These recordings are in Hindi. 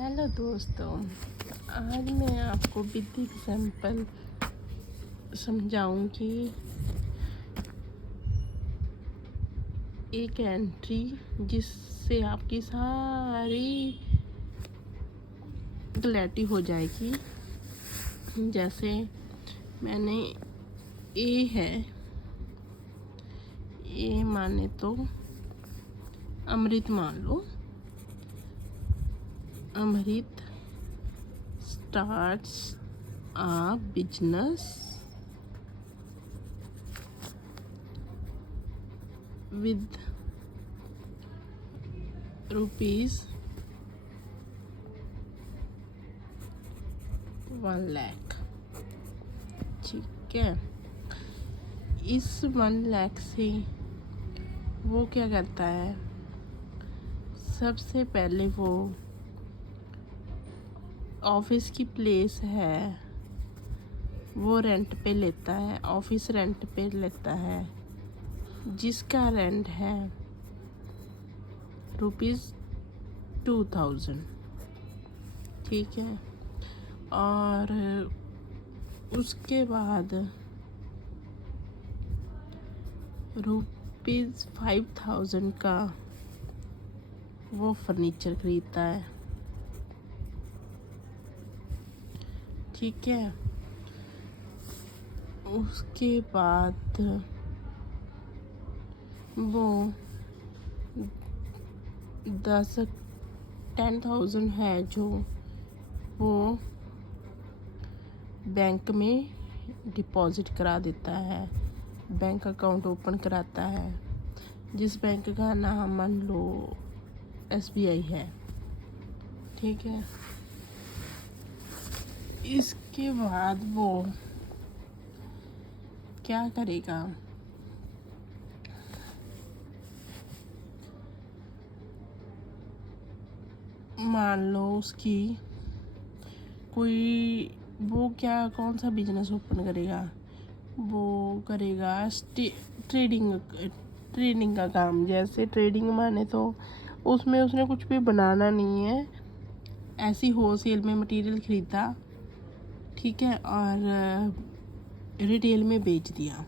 हेलो दोस्तों, आज मैं आपको विद एग्जाम्पल समझाऊंगी एक एंट्री जिससे आपकी सारी क्लैरिटी हो जाएगी। जैसे मैंने ए है, ए माने तो अमृत मान लो। अमृत starts a business with rupees 1 lakh. ठीक है, इस 1 लाख से वो क्या करता है, सबसे पहले वो ऑफिस की प्लेस है वो रेंट पे लेता है, ऑफिस रेंट पे लेता है जिसका रेंट है ₹2000। ठीक है, और उसके बाद ₹5000 का वो फर्नीचर खरीदता है। ठीक है, उसके बाद वो 10,000 है जो वो बैंक में डिपॉजिट करा देता है, बैंक अकाउंट ओपन कराता है, जिस बैंक का नाम मान लो SBI है। ठीक है, इसके बाद वो क्या करेगा, मान लो उसकी कोई वो क्या कौन सा बिजनेस ओपन करेगा, वो करेगा ट्रेडिंग का काम। जैसे ट्रेडिंग माने तो उसमें उसने कुछ भी बनाना नहीं है, ऐसी होलसेल में मटेरियल खरीदा, ठीक है, और रिटेल में बेच दिया।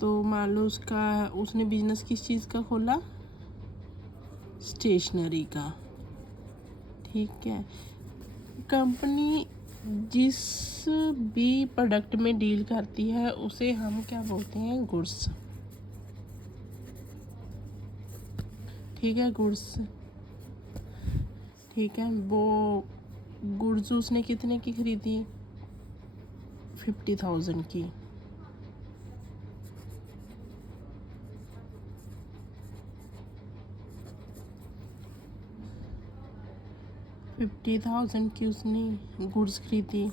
तो मान लो उसने बिजनेस किस चीज़ का खोला, स्टेशनरी का। ठीक है, कंपनी जिस भी प्रोडक्ट में डील करती है उसे हम क्या बोलते हैं, गुड्स। ठीक है, गुड्स। ठीक है, वो गुड्स उसने कितने की खरीदी, 50,000 की। $50,000 की उसने गुड्स खरीदी,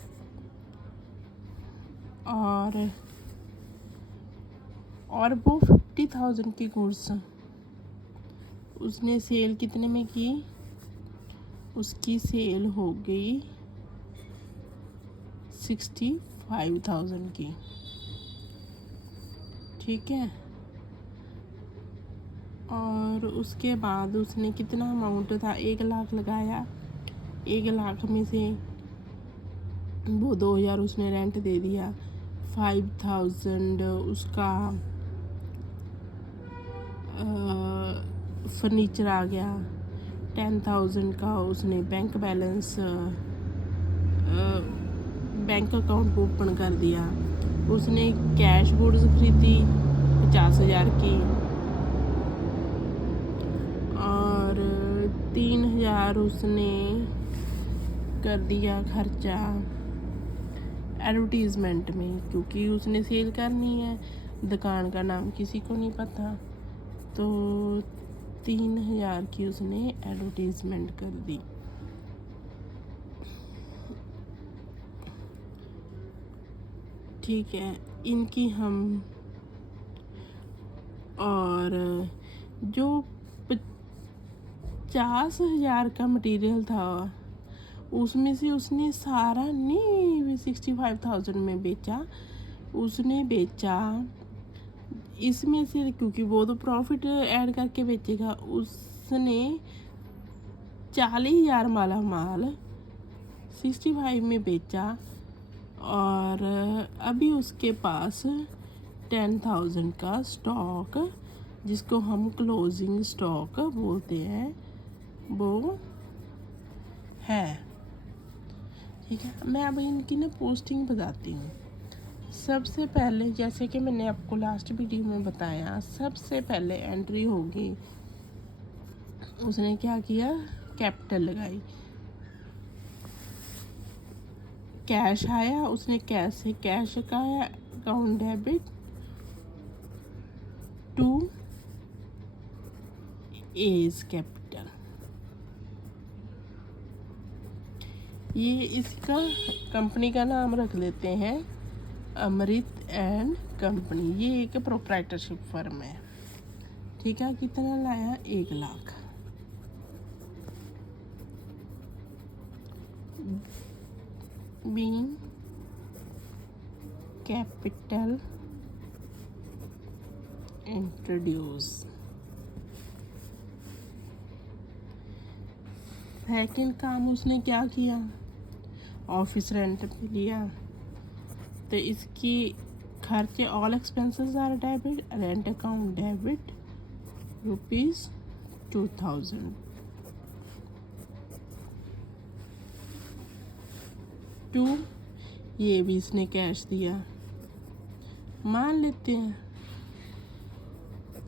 और वो 50,000 की गुड्स उसने सेल कितने में की, उसकी सेल हो गई 65,000 की। ठीक है, और उसके बाद उसने कितना अमाउंट था, 1 लाख लगाया, 1 लाख में से वो 2,000 उसने रेंट दे दिया, 5,000 उसका फर्नीचर आ गया, 10,000 का उसने bank balance bank account open कर दिया। उसने कैश गुड्स खरीदी 50,000 की, और 3,000 उसने कर दिया खर्चा एडवर्टीज़मेंट में, क्योंकि उसने सेल करनी है, दुकान का नाम किसी को नहीं पता। तो 3,000 की उसने एडवर्टीज़मेंट कर दी। ठीक है, इनकी हम, और जो 50,000 का मटेरियल था उसमें से उसने सारा नहीं 65,000 में बेचा, उसने बेचा इसमें से, क्योंकि वो तो प्रॉफिट ऐड करके बेचेगा, उसने 40,000 वाला माल 65 में बेचा और अभी उसके पास 10,000 का स्टॉक, जिसको हम क्लोजिंग स्टॉक बोलते हैं, वो है। ठीक है, मैं अब इनकी ना पोस्टिंग बताती हूँ। सबसे पहले, जैसे कि मैंने आपको लास्ट वीडियो में बताया, सबसे पहले एंट्री होगी, उसने क्या किया, कैपिटल लगाई, कैश आया, उसने कैश से कैश का account debit to as capital. ये इसका कंपनी का नाम रख लेते हैं अमृत एंड कंपनी। ये एक प्रोप्राइटरशिप फर्म है। ठीक है, कितना लाया, 1 lakh. Being capital introduce. Second काम उसने क्या किया, ऑफिस रेंट पे लिया, तो इसकी खर्चे all expenses are debit, rent account debit ₹2000। To, ये भी इसने कैश दिया, मान लेते हैं,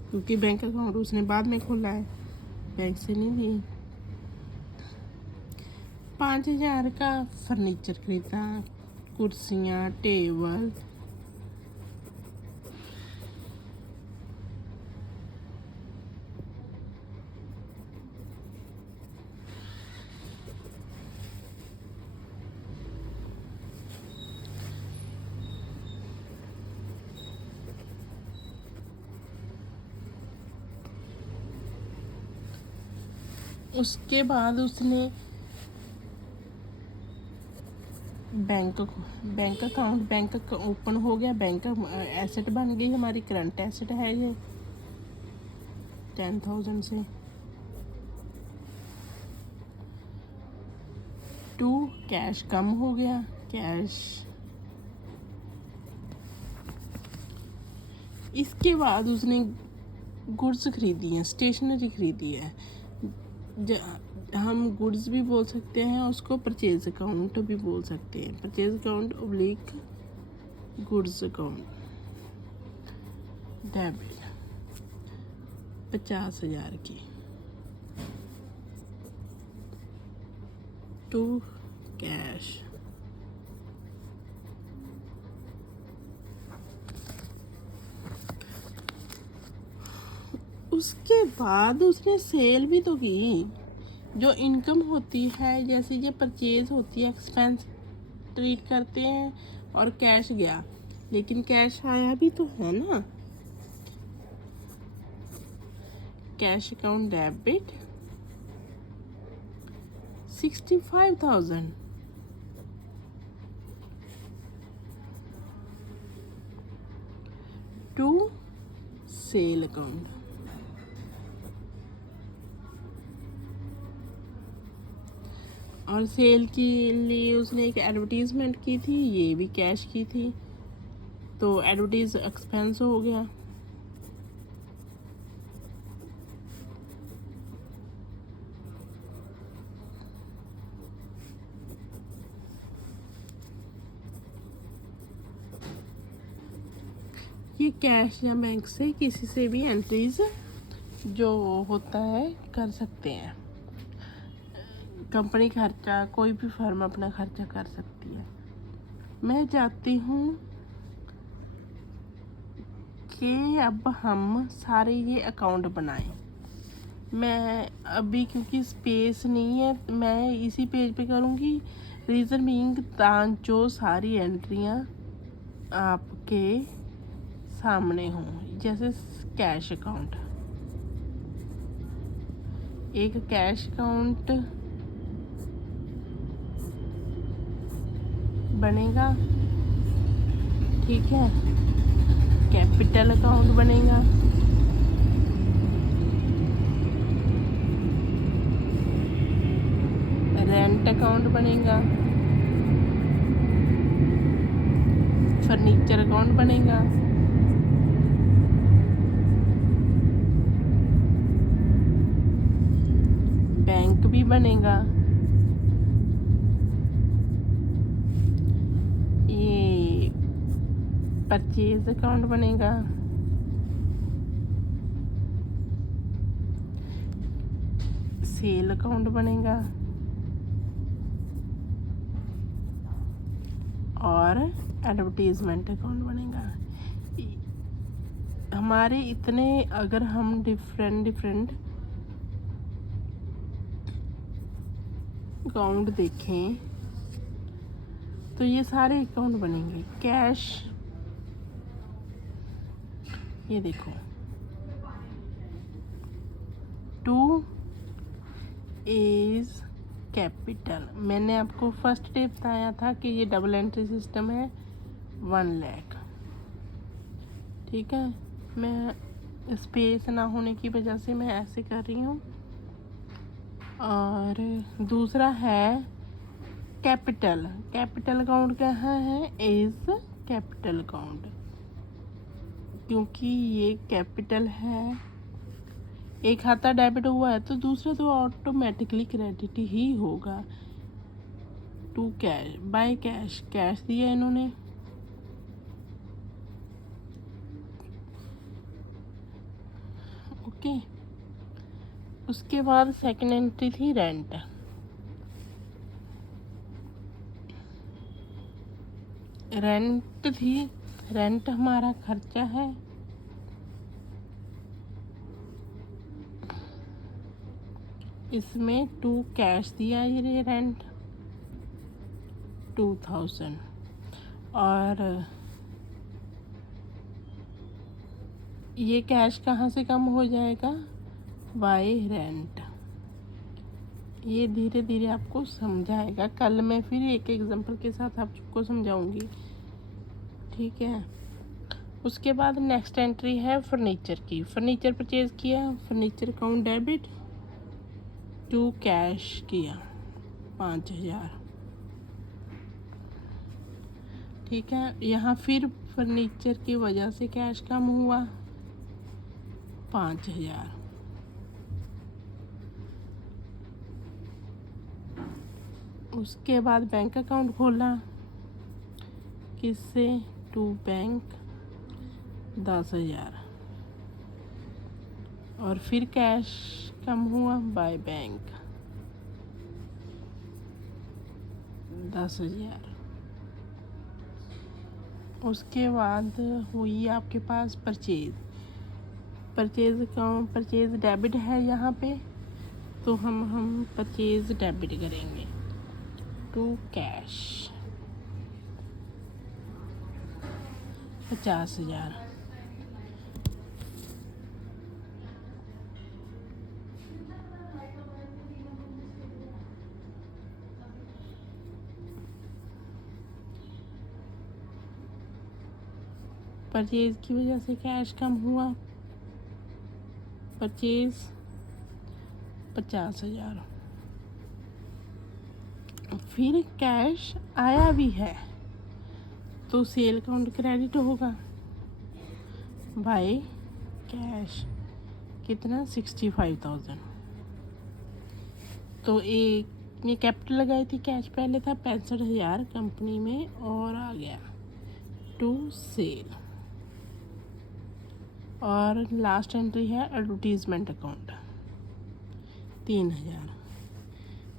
क्योंकि बैंक अकाउंट उसने बाद में खोला है, बैंक से नहीं दी। 5,000 का फर्नीचर खरीदा, कुर्सियाँ, टेबल, उसके बाद उसने बैंक अकाउंट ओपन हो गया, बैंक एसेट बन गई, हमारी करंट एसेट है ये 10,000 से। टू, कैश कम हो गया, कैश। इसके बाद उसने गुड्स खरीदी हैं, स्टेशनरी खरीदी है, हम गुड्स भी बोल सकते हैं, उसको परचेज अकाउंट भी बोल सकते हैं, purchase account oblique goods account debit 50,000 की। To, cash. उसके बाद उसने सेल भी तो की। जो इनकम होती है, जैसे ये परचेज होती है, एक्सपेंस ट्रीट करते हैं, और कैश गया, लेकिन कैश आया भी तो है ना। Cash account debit 65,000। To, sale account. और सेल के लिए उसने एक एडवर्टीज़मेंट की थी, ये भी कैश की थी, तो एडवर्टीज एक्सपेंस हो गया। ये कैश या बैंक से किसी से भी एंट्रीज जो होता है कर सकते हैं। कंपनी खर्चा, कोई भी फर्म अपना खर्चा कर सकती है। मैं चाहती हूँ कि अब हम सारे ये अकाउंट बनाएं। मैं अभी, क्योंकि स्पेस नहीं है, मैं इसी पेज पे करूँगी। रीज़न बीइंग ताकि सारी एंट्रियाँ आपके सामने हों। जैसे कैश अकाउंट, एक कैश अकाउंट बनेगा, ठीक है, कैपिटल अकाउंट बनेगा, रेंट अकाउंट बनेगा, फर्नीचर अकाउंट बनेगा, बैंक भी बनेगा, ये परचेज अकाउंट बनेगा, सेल अकाउंट बनेगा और एडवर्टीजमेंट अकाउंट बनेगा। हमारे इतने अगर हम डिफरेंट अकाउंट देखें तो ये सारे अकाउंट बनेंगे। कैश, ये देखो, टू इज कैपिटल। मैंने आपको फर्स्ट डे बताया था कि ये डबल एंट्री सिस्टम है, 1 लाख। ठीक है, मैं स्पेस ना होने की वजह से मैं ऐसे कर रही हूँ। और दूसरा है कैपिटल। कैपिटल अकाउंट कहाँ है? इज कैपिटल अकाउंट, क्योंकि ये कैपिटल है। एक खाता डेबिट हुआ है तो दूसरा तो ऑटोमेटिकली क्रेडिट ही होगा। To cash, by cash, cash दिया इन्होंने। ओके, उसके बाद सेकंड एंट्री थी रेंट। रेंट थी, रेंट हमारा खर्चा है। इसमें 2 कैश दिया ये रेंट 2000, और ये कैश कहाँ से कम हो जाएगा? Bye rent. ये धीरे धीरे आपको समझाएगा, कल मैं फिर एक एग्जांपल के साथ आपको समझाऊंगी। ठीक है, उसके बाद नेक्स्ट एंट्री है फर्नीचर की। फर्नीचर परचेज किया, फर्नीचर अकाउंट डेबिट, 2 कैश किया 5000। ठीक है, यहाँ फिर फर्नीचर की वजह से कैश कम हुआ 5000। उसके बाद बैंक अकाउंट खोला, किससे? To bank, 10,000। और फिर कैश कम हुआ बाय बैंक 10,000। उसके बाद हुई आपके पास purchase. Purchase account, purchase debit है यहाँ पे, तो हम परचेज डेबिट करेंगे, टू कैश 50,000। परचेज की वजह से कैश कम हुआ, परचेज 50,000। फिर कैश आया भी है तो सेल अकाउंट क्रेडिट होगा बाय कैश, कितना? 65,000। तो एक ये कैपिटल लगाई थी, कैश पहले था 65,000 कंपनी में, और आ गया टू सेल। और लास्ट एंट्री है एडवर्टीजमेंट अकाउंट, 3,000।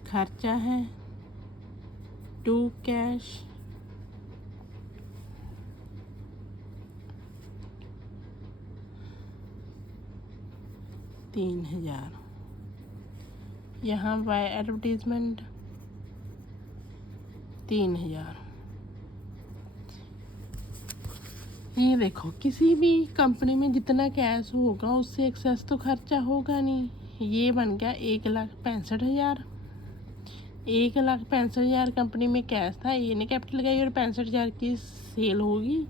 खर्चा है 2 कैश, $3,000। यहाँ बाय एडवर्टीजमेंट 3,000। ये देखो, किसी भी कंपनी में जितना कैश होगा उससे एक्सेस तो खर्चा होगा नहीं। ये बन गया 1,65,000। 1,65,000 कंपनी में कैश था, ये ने कैपिटल लगाई और 65,000 की सेल होगी।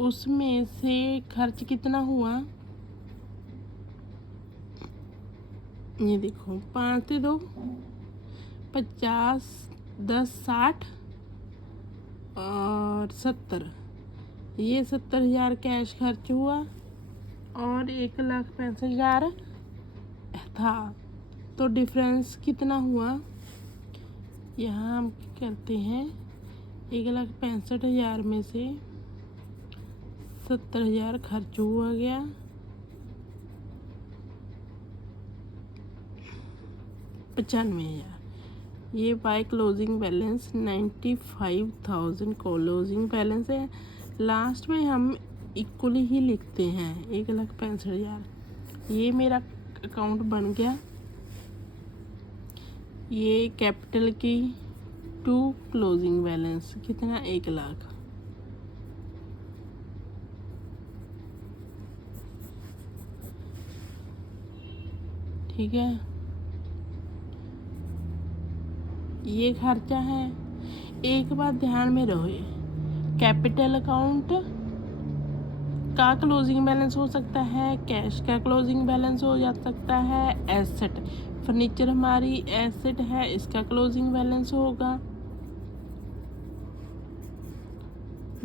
उसमें से खर्च कितना हुआ? ये देखो, 5 से 2 50, 10, 60 और 70, ये 70,000 कैश खर्च हुआ और 1,65,000 था। तो डिफरेंस कितना हुआ, यहाँ हम करते हैं 1,65,000 में से 70,000 खर्च हुआ गया, 95,000। ये by closing balance 95,000 closing balance है। लास्ट में हम इक्वली ही लिखते हैं 1,65,000। ये मेरा अकाउंट बन गया। ये कैपिटल की टू क्लोजिंग बैलेंस कितना, 1,00,000। ठीक है, ये खर्चा है। एक बात ध्यान में रहे, कैपिटल अकाउंट का क्लोजिंग बैलेंस हो सकता है, कैश का क्लोजिंग बैलेंस हो जा सकता है, एसेट, फर्नीचर हमारी एसेट है, इसका क्लोजिंग बैलेंस होगा,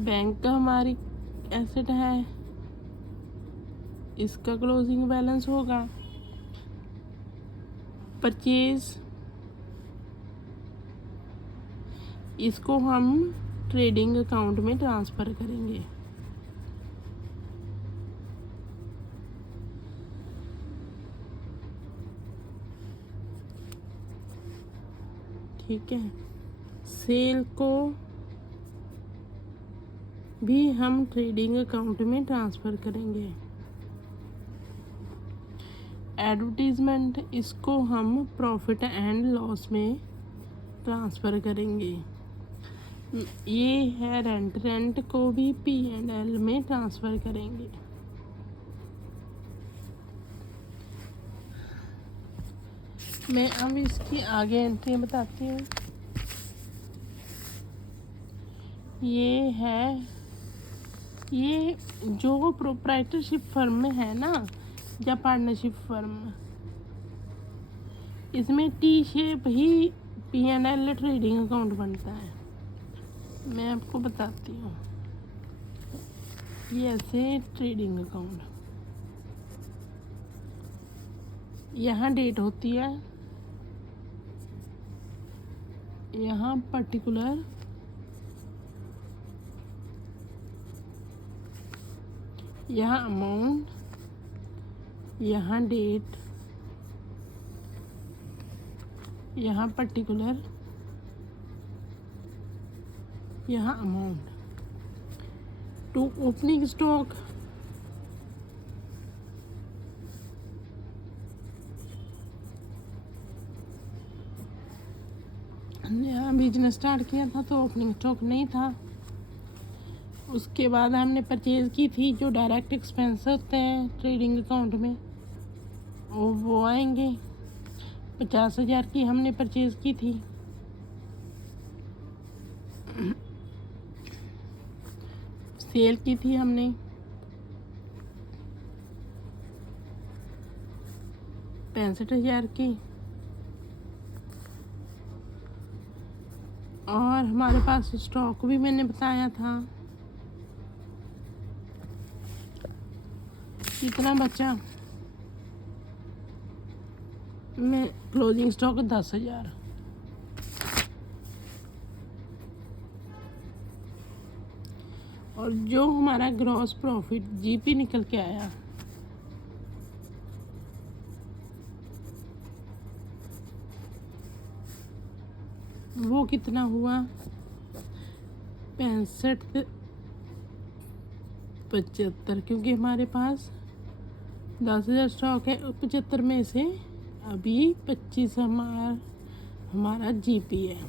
बैंक का हमारी एसेट है, इसका क्लोजिंग बैलेंस होगा, परचेज, इसको हम ट्रेडिंग अकाउंट में ट्रांसफ़र करेंगे। ठीक है, सेल को भी हम ट्रेडिंग अकाउंट में ट्रांसफ़र करेंगे। एडवर्टीज़मेंट, इसको हम प्रॉफिट एंड लॉस में ट्रांसफ़र करेंगे। ये है रेंट, रेंट को भी P&L में ट्रांसफ़र करेंगे। मैं अब इसकी आगे एंट्री बताती हूँ। ये है, ये जो प्रोप्राइटरशिप फर्म में है ना, या पार्टनरशिप फर्म, इसमें टी शेप ही P&L ट्रेडिंग अकाउंट बनता है। मैं आपको बताती हूँ, ये ऐसे ट्रेडिंग अकाउंट, यहाँ डेट होती है, यहाँ पर्टिकुलर, यहाँ अमाउंट, यहाँ डेट, यहाँ पर्टिकुलर, यहाँ अमाउंट। टू ओपनिंग स्टॉक, नया बिजनेस स्टार्ट किया था तो ओपनिंग स्टॉक नहीं था। उसके बाद हमने परचेज़ की थी, जो डायरेक्ट एक्सपेंस होते हैं ट्रेडिंग अकाउंट में, वो आएंगे। 50,000 की हमने परचेज़ की थी। सेल की थी हमने 65,000 की, और हमारे पास स्टॉक भी मैंने बताया था कितना बचा, मैं क्लोजिंग स्टॉक 10,000। और जो हमारा ग्रॉस प्रॉफिट GP निकल के आया, वो कितना हुआ, 65-75, क्योंकि हमारे पास 10,000 स्टॉक है। 75 में से अभी 25 हमारा GP है।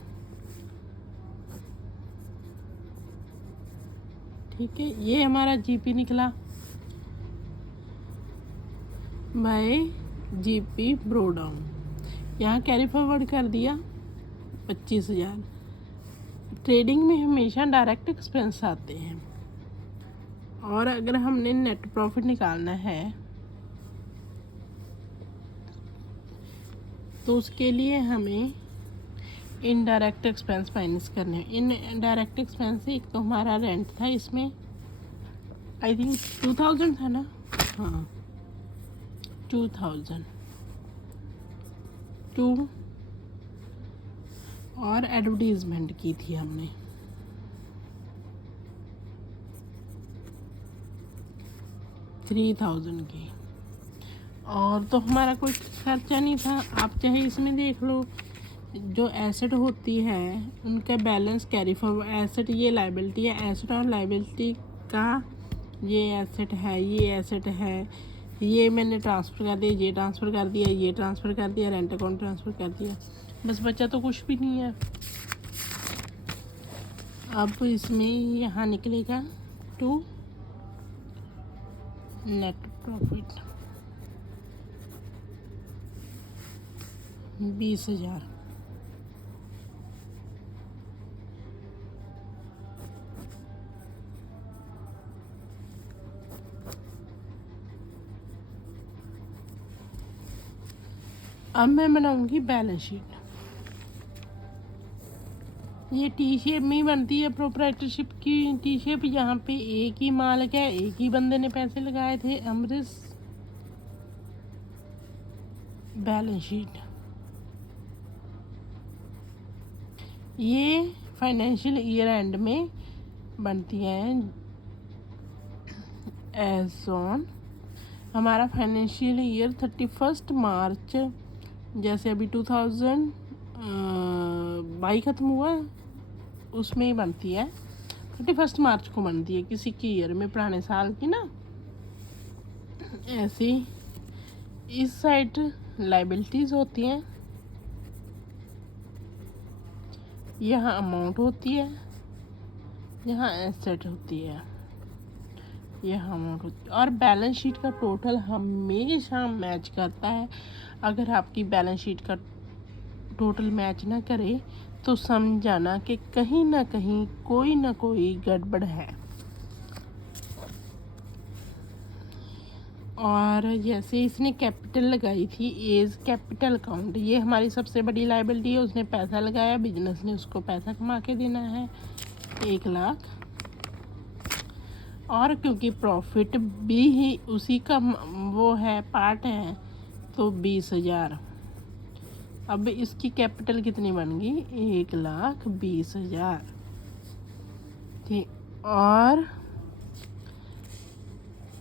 ठीक है, ये हमारा GP निकला बाय GP ब्रोडाउन। यहाँ कैरी फॉरवर्ड कर दिया 25,000। ट्रेडिंग में हमेशा डायरेक्ट एक्सपेंस आते हैं, और अगर हमने नेट प्रॉफिट निकालना है तो उसके लिए हमें इनडायरेक्ट एक्सपेंस माइनस करने हैं। इन डायरेक्ट एक्सपेंस से एक तो हमारा रेंट था, इसमें आई थिंक 2000 था ना, हाँ 2000 टू, और एडवर्टीज़मेंट की थी हमने 3000 की, और तो हमारा कोई खर्चा नहीं था। आप चाहे इसमें देख लो, जो एसेट होती है उनका बैलेंस कैरी फॉरवर्ड, एसेट ये लाइबिलिटी है, एसेट और लाइबिलिटी का ये एसेट है, ये एसेट है, ये मैंने ट्रांसफ़र कर दिया, ये ट्रांसफ़र कर दिया, ये ट्रांसफ़र कर दिया, रेंट अकाउंट ट्रांसफ़र कर दिया, बस बचा तो कुछ भी नहीं है। अब इसमें यहाँ निकलेगा टू नेट प्रॉफिट 20,000। अब मैं बनाऊंगी बैलेंस शीट। ये टी शेप में ही बनती है प्रोप्राइटरशिप की टी शेप। यहाँ पे एक ही मालिक है, एक ही बंदे ने पैसे लगाए थे, अमृत। बैलेंस शीट ये फाइनेंशियल ईयर एंड में बनती है। एज ऑन हमारा फाइनेंशियल ईयर 31 मार्च, जैसे अभी 2022 ख़त्म हुआ उसमें ही बनती है, 31 मार्च को बनती है किसी की ईयर में, पुराने साल की ना। ऐसे इस साइड लाइबिलिटीज़ होती हैं, यहाँ अमाउंट होती है, यहाँ एसेट होती है, यह अमाउंट होती है। और बैलेंस शीट का टोटल हमेशा मैच करता है। अगर आपकी बैलेंस शीट का टोटल मैच ना करे तो समझ जाना कि कहीं ना कहीं कोई ना कोई गड़बड़ है। और जैसे इसने कैपिटल लगाई थी, एज कैपिटल अकाउंट, ये हमारी सबसे बड़ी लायबिलिटी है। उसने पैसा लगाया, बिजनेस ने उसको पैसा कमा के देना है 1 लाख, और क्योंकि प्रॉफिट भी ही उसी का वो है, पार्ट है, तो 20,000। अब इसकी कैपिटल कितनी बन गई? 1,20,000। ठीक, और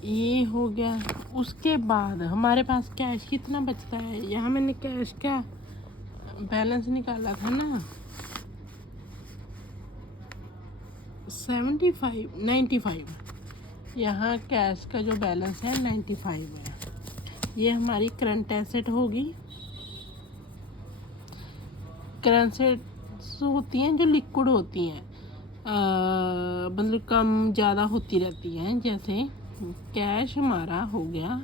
ये हो गया। उसके बाद हमारे पास कैश कितना बचता है? यहाँ मैंने कैश का बैलेंस निकाला था ना, 95। यहाँ कैश का जो बैलेंस है 95 है। ये हमारी करंट एसेट होगी। करंट एसेट्स होती हैं जो लिक्विड होती हैं, मतलब कम ज़्यादा होती रहती हैं। जैसे कैश हमारा हो गया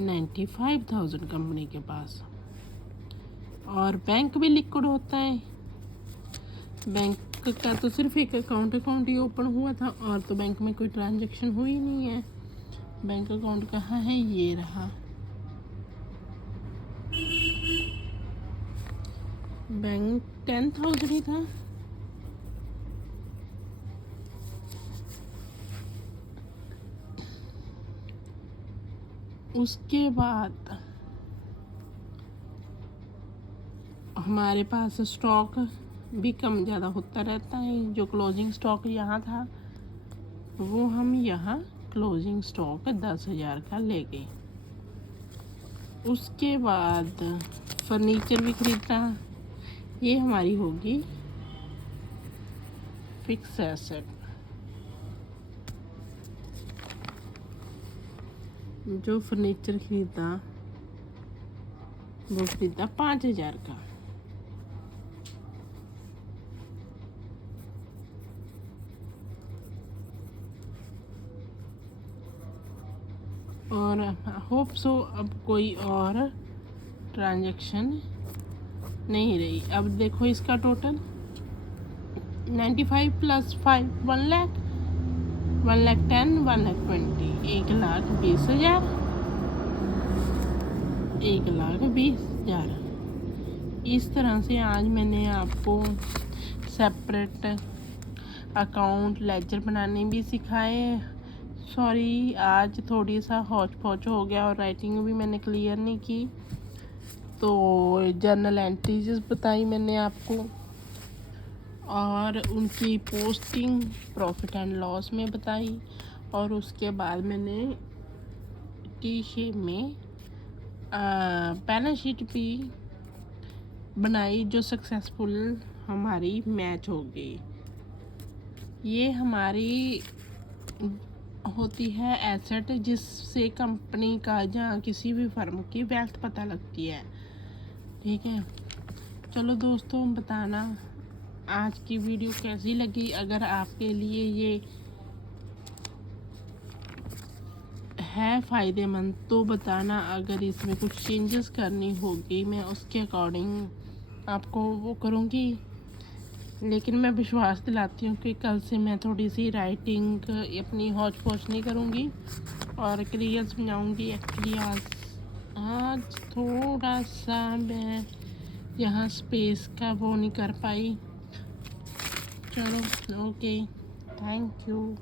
95,000 कंपनी के पास, और बैंक भी लिक्विड होता है। बैंक का तो सिर्फ एक अकाउंट ही ओपन हुआ था, और तो बैंक में कोई ट्रांजैक्शन हुई नहीं है। बैंक अकाउंट कहाँ है? ये रहा। बैंक 10,000 ही था। उसके बाद हमारे पास स्टॉक भी कम ज़्यादा होता रहता है। जो क्लोजिंग स्टॉक यहाँ था वो हम यहाँ क्लोजिंग स्टॉक 10,000 का ले गए। उसके बाद फर्नीचर भी खरीदा। ये हमारी होगी फिक्स एसेट। जो फर्नीचर खरीदा वो खरीदा 5,000 का। और होप सो अब कोई और ट्रांजैक्शन नहीं रही। अब देखो इसका टोटल 95 प्लस 5 1 लाख, 1,10,000, 1,20,000, 1,20,000, 1,20,000, इस तरह से आज मैंने आपको सेपरेट अकाउंट लेजर बनाने भी सिखाए। सॉरी, आज थोड़ी सा हौच पौच हो गया और राइटिंग भी मैंने क्लियर नहीं की। तो जर्नल एंट्रीज बताई मैंने आपको, और उनकी पोस्टिंग प्रॉफिट एंड लॉस में बताई, और उसके बाद मैंने टी शेप में बैलेंस शीट भी बनाई जो सक्सेसफुल हमारी मैच हो गई। ये हमारी होती है एसेट जिससे कंपनी का या किसी भी फर्म की वेल्थ पता लगती है। ठीक है, चलो दोस्तों, बताना आज की वीडियो कैसी लगी। अगर आपके लिए ये है फ़ायदेमंद तो बताना। अगर इसमें कुछ चेंजेस करनी होगी मैं उसके अकॉर्डिंग आपको वो करूँगी। लेकिन मैं विश्वास दिलाती हूँ कि कल से मैं थोड़ी सी राइटिंग अपनी हौच पौच नहीं करूँगी और क्लियर समझाऊँगी। एक्चुअली आज थोड़ा सा मैं यहाँ स्पेस का वो नहीं कर पाई। चलो, ओके, थैंक यू।